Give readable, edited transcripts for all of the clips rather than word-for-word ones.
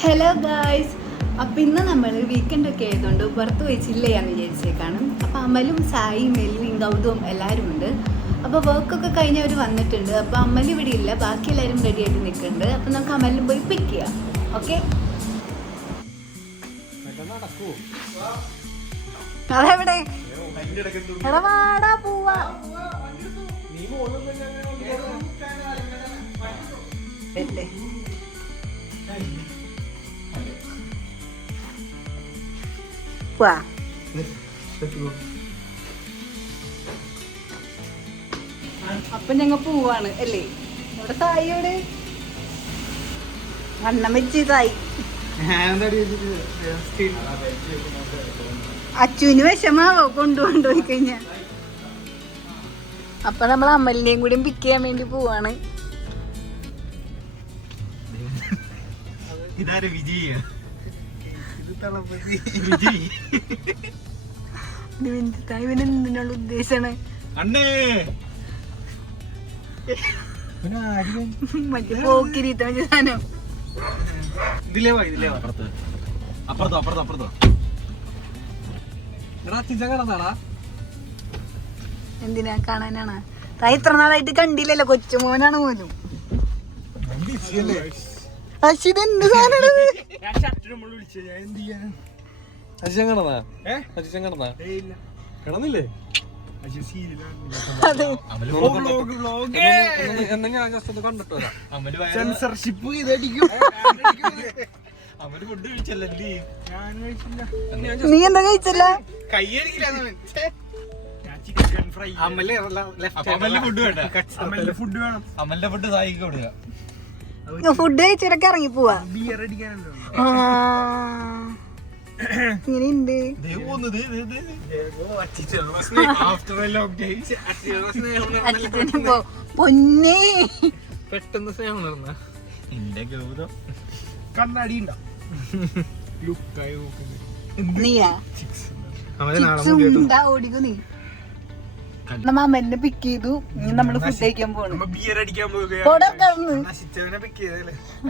Hello guys, അപ്പം ഇന്ന് നമ്മൾ വീക്കെൻഡൊക്കെ ആയതുകൊണ്ട് പുറത്ത് പോയി ചില്ല് ചെയ്യാമെന്ന് വിചാരിച്ചേക്കാണ്. അപ്പോൾ അമലും സായിയും മെല്ലിയും ഗൗതവും എല്ലാവരും ഉണ്ട്. അപ്പോൾ വർക്കൊക്കെ കഴിഞ്ഞ് അവർ വന്നിട്ടുണ്ട്. അപ്പോൾ അമൽ ഇവിടെ ഇല്ല, ബാക്കി എല്ലാവരും റെഡി ആയിട്ട് നിൽക്കുന്നുണ്ട്. അപ്പോൾ നമുക്ക് അമലിനും പോയി പിക്ക് ചെയ്യാം. ഓക്കെ, അതെവിടെ എടാ വാടാ പോവാ. അല്ലേ അപ്പൊ ഞങ്ങൾ പോവാണ് അല്ലേ? ഇവിടെ സായിയോട് വണ്ണം വെച്ച് സായി അച്ചുവിന് വിഷമാവോ കൊണ്ടുപോയി കഴിഞ്ഞ. അപ്പൊ നമ്മൾ അമലിനെയും കൂടി പിക്ക് ചെയ്യാൻ വേണ്ടി പോവാണ്. ഇതാര് വിജയ ഇവനെന്തിനുള്ള ഉദ്ദേശാണ്? മറ്റേ പോക്കിരീത്ത മറ്റേ സാധനം. എന്തിനാ കാണാനാണ്? താ ഇത്ര നാളായിട്ട് കണ്ടില്ലല്ലോ, കൊച്ചുമോനാണ് പോലും. ഇതെന്ത് സാധനം? കിടന്നില്ലേ? സെൻസർഷിപ്പ് നീ എന്താ കഴിച്ചല്ല? ഫുഡ് കഴിച്ചിടക്ക് ഇറങ്ങി പോവാ. ഇങ്ങനെയുണ്ട്. പൊന്നേ പെട്ടെന്ന് സ്നേഹം നടന്ന എന്റെ ഗൗതം കണ്ണാടി നീയാ ഓടിക്കോ നീ. നമ്മ അമ്മനെ പിക്ക് ചെയ്തു. നമ്മള് ഫുഡ് കഴിക്കാൻ പോകണം. ബിയർ അടിക്കാൻ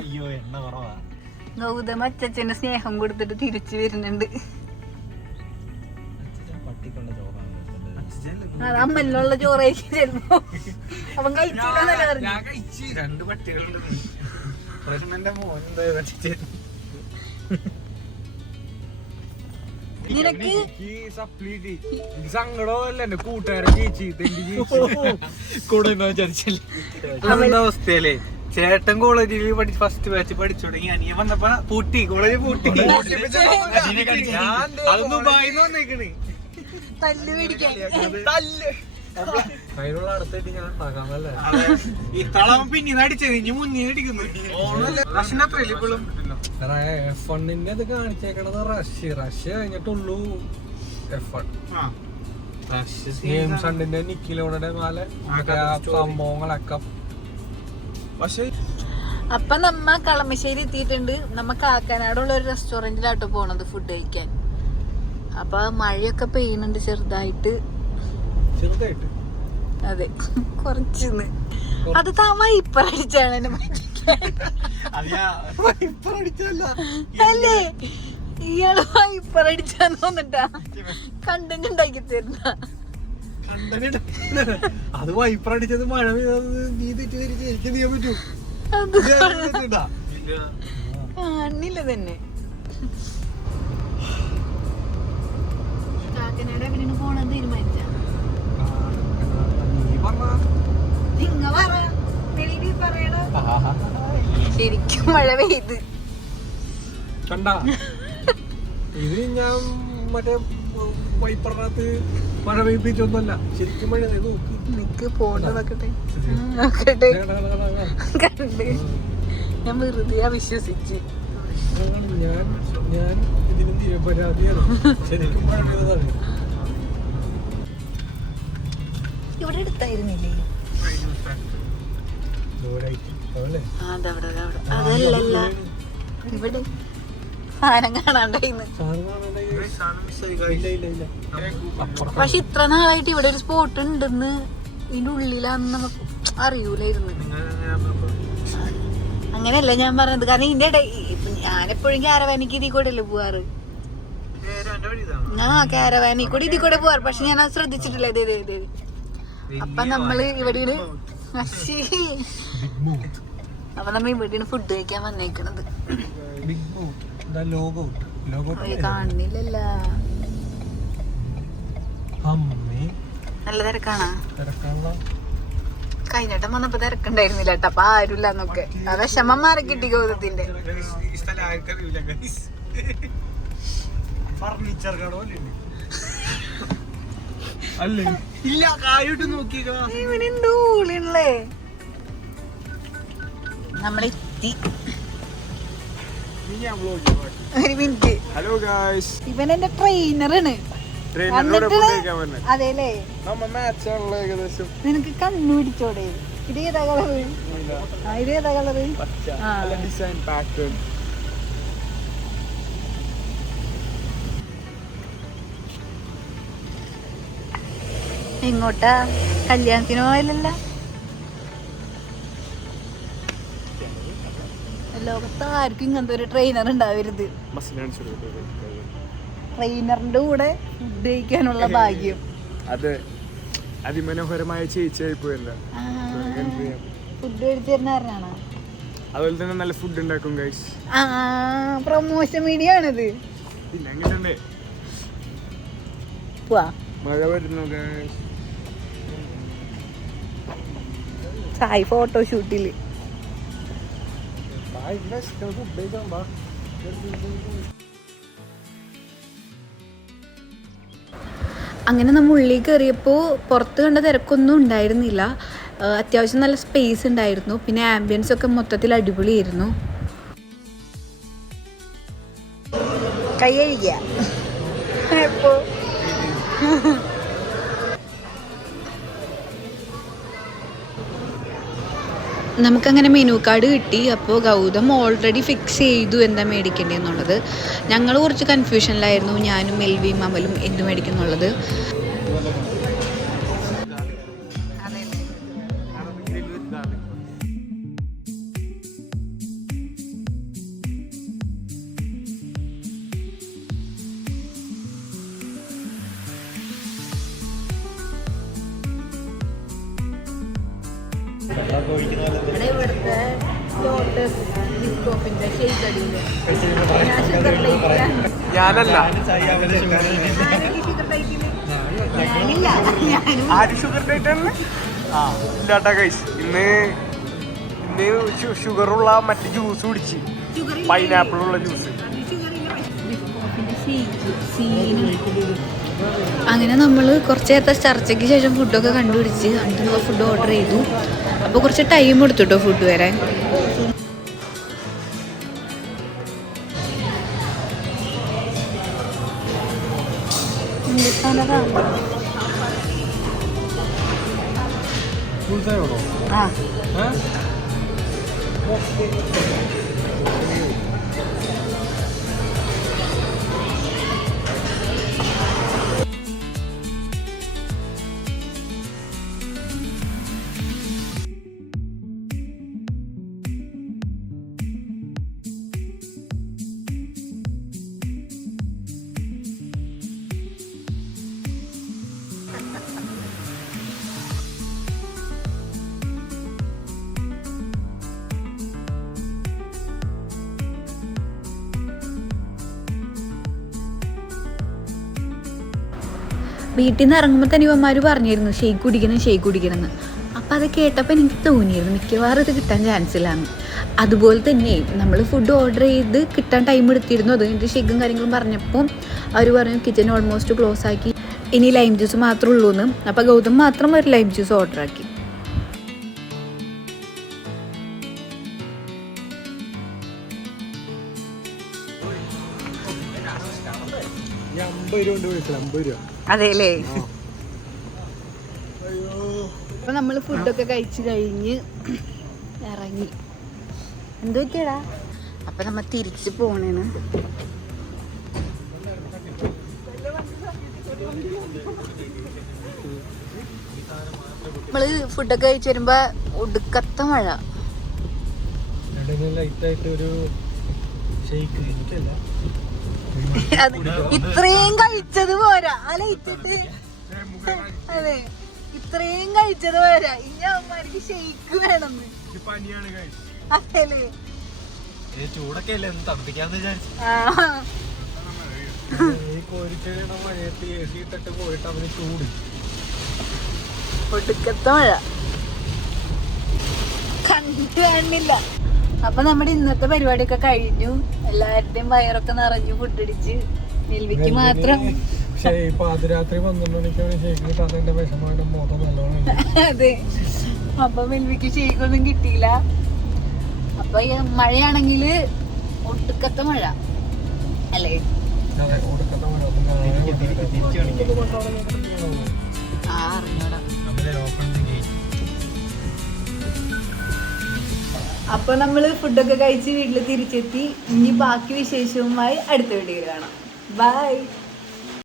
അയ്യോ എണ്ണ കുറവാ. ഗൗതം അച്ഛന്റെ സ്നേഹം കൊടുത്തിട്ട് തിരിച്ചു വരുന്നുണ്ട്. അത് അമ്മലിനുള്ള ചോറായിരിക്കും ചെലപ്പോ. അവൻ കഴിച്ചില്ല രണ്ട് പട്ടികളുണ്ട്. നിനക്ക് സങ്കടമല്ല എന്റെ കൂട്ടുകാരൻ കൂടെ അവസ്ഥയല്ലേ. ചേട്ടൻ കോളേജിൽ ഫസ്റ്റ് ബാച്ച് പഠിച്ചു തുടങ്ങി. അനിയൻ വന്നപ്പോ പൂട്ടി, കോളേജ് പൂട്ടി. അത് ദുബായിന്ന് വന്നേക്കണ്. തല്ല് മേടിക്കാൻ അതിനുള്ള അടുത്തായിട്ട് ഞാൻ ഉണ്ടാക്കാമല്ലേ. ഇത്തളവൻ പിന്നെ അടിച്ചത് ഇനി മുന്നേ അടിക്കുന്നു. ഫണ്ടിന്റെ അത് കാണിച്ചേക്കണത് റഷ്യ കഴിഞ്ഞിട്ടുള്ളൂ. സണ്ടിന്റെ നിക്കിലോടെ മേലെ സംഭവങ്ങളൊക്കെ. പക്ഷെ അപ്പൊ നമ്മ കളമശ്ശേരി എത്തിയിട്ടുണ്ട്. നമ്മ കാക്കനാടുള്ള ഒരു റെസ്റ്റോറന്റിലാട്ടോ പോണത് ഫുഡ് കഴിക്കാൻ. അപ്പൊ മഴയൊക്കെ പെയ്യുന്നുണ്ട് ചെറുതായിട്ട്. അതെ, കുറച്ചിന്ന്. അത് താ വൈപ്പർ അടിച്ചാണ് എന്നെ അല്ലേ? ഇയാള് വൈപ്പർ അടിച്ചാന്ന് തോന്നിട്ടാ കണ്ടന്റ് ഉണ്ടാക്കി തരുന്ന. അത് വൈപ്പർ അടിച്ചത് മഴ നീ തെറ്റിദ്ധരിച്ച് എനിക്ക് ചെയ്യാൻ പറ്റൂ? കാണില്ല തന്നെ. കാക്കനാട് എവിടെയാണ് പോണെന്ന് തീരുമാനിച്ച? ശരിക്കും മഴ പെയ്ത് കണ്ട. ഇത് ഞാൻ മറ്റേ വൈപ്പറിനകത്ത് മഴ പെയ്പ്പിച്ചൊന്നുമല്ല, ശരിക്കും മഴ നിക്ക് ഫോട്ടോ നോക്കട്ടെ. കണ്ട് ഞാൻ വെറുതെ വിശ്വസിച്ച്. ഞാൻ ഇതിന് നിരപരാധിയാണ്. ശരിക്കും മഴ പെയ്തതാണ്. ഇവിടെ എടുത്തായിരുന്നില്ലേ? അതല്ല, ഇവിടെ സാധനം കാണാണ്ടായിന്ന്. പക്ഷെ ഇത്ര നാളായിട്ട് ഇവിടെ ഒരു സ്പോട്ട് ഉണ്ടെന്ന് ഇതിന്റെ ഉള്ളിലാന്ന് നമുക്ക് അറിയൂലായിരുന്നു. അങ്ങനെയല്ല ഞാൻ പറഞ്ഞത്, കാരണം ഇതിന്റെ ഞാനെപ്പോഴും കാരവാനിക്ക് ഇതിൽ കൂടെ അല്ലേ പോവാറ്. ആ കാരവാനിൽ കൂടി ഇതിൽ കൂടെ പോവാറ്, പക്ഷെ ഞാൻ അത് ശ്രദ്ധിച്ചിട്ടില്ല. ഇത് അപ്പൊ നമ്മള് ഇവിടെ അപ്പൊ നമ്മ ഇവിടെ ഫുഡ് കഴിക്കാൻ വന്നേക്കണത്. കാണുന്നില്ലല്ല, നല്ല തിരക്കാണാ. കഴിഞ്ഞിട്ടും വന്നപ്പോ തിരക്കുണ്ടായിരുന്നില്ല കേട്ടോ, അപ്പൊ ആരുമില്ല എന്നൊക്കെ. ആ വിഷമം മാറി കിട്ടി ഗൗതത്തിന്റെ. ഇവനെന്തൂളില്ലേ നമ്മളെത്തി. ഒരു മിനിറ്റ്, ഹലോ ഗായ്സ്, ഇവൻ എന്റെ ട്രെയിനറാണ്. അതെല്ലേ, ഏകദേശം നിനക്ക് കണ്ണു പിടിച്ചോടെ? ഇത് ഏതാ കളറ്? ഇത് ഏതാ കളറ്? Design pattern. എങ്ങോട്ടാ? കല്യാണത്തിന് പോയല്ല. ലോകത്ത് ആർക്കും ഇങ്ങനത്തെ ഒരു ട്രെയിനർ ഉണ്ടാവരുത്. ട്രെയിനറിന്റെ കൂടെ ഫുഡ് കഴിക്കാനുള്ള ഭാഗ്യം. അതെ, അതിമനോഹരമായ ചേച്ചിയായി പോയല്ല. ഫുഡ് കഴിച്ചു തരുന്നാണ്. അതുപോലെ തന്നെ നല്ല ഫുഡ് ഉണ്ടാക്കും ഗൈസ്. പ്രൊമോഷൻ വീഡിയോ ആണിത്. പിന്നെ എങ്ങനെയുണ്ട്? മഴ വരുന്നു ഗൈസ്. സായി ഫോട്ടോഷൂട്ടില് അങ്ങനെ നമ്മൾ ഉള്ളിൽ കയറിയപ്പോൾ പുറത്ത് കണ്ട തിരക്കൊന്നും ഉണ്ടായിരുന്നില്ല. അത്യാവശ്യം നല്ല സ്പേസ് ഉണ്ടായിരുന്നു. പിന്നെ ആംബിയൻസ് ഒക്കെ മൊത്തത്തിൽ അടിപൊളിയായിരുന്നു. കൈ കഴുകിയ നമുക്കങ്ങനെ മെനു കാർഡ് കിട്ടി. അപ്പോൾ ഗൗതം ഓൾറെഡി ഫിക്സ് ചെയ്തു എന്താ മേടിക്കേണ്ടതെന്നുള്ളത്. ഞങ്ങൾ കുറച്ച് കൺഫ്യൂഷനിലായിരുന്നു, ഞാനും മെൽവിയും അമലും എന്ത് മേടിക്കുന്നുള്ളത്. ഇവിടുത്തെ ലോട്ടസ് ബിസ്കോപ്പിന്റെ ഷെയ്ക്കടിയില് ഞാനല്ല, ആര് ഷുഗർ ഡേറ്റ് ആണ്? ഇല്ലാട്ടാ ഗൈസ്, ഇന്ന് ഷുഗറുള്ള മറ്റേ ജ്യൂസ് കുടിച്ച്, പൈനാപ്പിളുള്ള ജ്യൂസ്. അങ്ങനെ നമ്മൾ കുറച്ച് നേരത്തെ ചർച്ചയ്ക്ക് ശേഷം ഫുഡൊക്കെ കണ്ടുപിടിച്ച് എന്നിട്ട് ഫുഡ് ഓർഡർ ചെയ്തു. അപ്പോൾ കുറച്ച് ടൈം എടുത്തു കേട്ടോ ഫുഡ് വരാൻ. വീട്ടിൽ നിന്ന് ഇറങ്ങുമ്പോൾ തന്നെ ഇവന്മാർ പറഞ്ഞിരുന്നു ഷെയ്ക്ക് കുടിക്കണം എന്ന്. അപ്പം അത് കേട്ടപ്പോൾ എനിക്ക് തോന്നിയിരുന്നു മിക്കവാറും ഇത് കിട്ടാൻ ചാൻസ് ഇല്ലാന്ന്. അതുപോലെ തന്നെ നമ്മൾ ഫുഡ് ഓർഡർ ചെയ്ത് കിട്ടാൻ ടൈം എടുത്തിരുന്നു. അത് കഴിഞ്ഞിട്ട് ഷെയ്ക്കും കാര്യങ്ങളും പറഞ്ഞപ്പോൾ അവർ പറഞ്ഞു കിച്ചൺ ഓൾമോസ്റ്റ് ക്ലോസ് ആക്കി, ഇനി ലൈം ജ്യൂസ് മാത്രമേ ഉള്ളൂ എന്ന്. അപ്പോൾ ഗൗതം മാത്രം ഒരു ലൈം ജ്യൂസ് ഓർഡർ ആക്കി. അതെല്ലേ. അപ്പൊ നമ്മള് ഫുഡൊക്കെ കഴിച്ചു കഴിഞ്ഞ് ഇറങ്ങി. എന്ത് പറ്റിയടാ? അപ്പൊ നമ്മ തിരിച്ചു പോണേണ്. നമ്മള് ഫുഡൊക്കെ കഴിച്ചു വരുമ്പോ ഒടുക്കത്ത മഴ. ലൈറ്റായിട്ട് ഒരു ഷെയ്ക്ക് എനിക്കല്ല ഇത്രയും കഴിച്ചത് പോരാ അലയിച്ചിട്ട് അതെ ഇത്രയും കഴിച്ചത് പോരാ ഇനി അമ്മമാർക്ക് ഷെയ്ക്ക് വേണമെന്ന് പനിയാണ് അതല്ലേ ചൂടൊക്കെ അല്ലേ ഒന്ന് തണുപ്പിക്കാന്ന് വിചാരിച്ചു ഈ കോരിക്കഴിയണ മഴയത്ത് AC ഇട്ടിട്ട് പോയിട്ട് അവന് ചൂട് ഒടുക്കത്തെ മഴ കണ്ടിട്ട് കാണില്ല. അപ്പൊ നമ്മുടെ ഇന്നത്തെ പരിപാടിയൊക്കെ കഴിഞ്ഞു. എല്ലാവരുടെയും വയറൊക്കെ നിറഞ്ഞു ഫുഡ് അടിച്ച്. നെൽവിക്ക് മാത്രം പാതിരാത്രി 12 മണിക്കാണ് ഷേക്ക് കിട്ടാത്ത എന്റെ വിഷമമായിട്ട് മൊത്തം നല്ലോണം. അതെ, അപ്പൊ മെൽവിക്ക് ഷേക്കൊന്നും കിട്ടിയില്ല. അപ്പൊ മഴയാണെങ്കിൽ ഒടുക്കത്തെ മഴ അല്ലേ? അതെ, ഒടുക്കത്തെ മഴ. അറിഞ്ഞൂടാ. അപ്പൊ നമ്മള് ഫുഡൊക്കെ കഴിച്ച് വീട്ടിൽ തിരിച്ചെത്തി. ഇനി ബാക്കി വിശേഷവുമായി അടുത്ത വീഡിയോയിൽ കാണാം. ബൈ.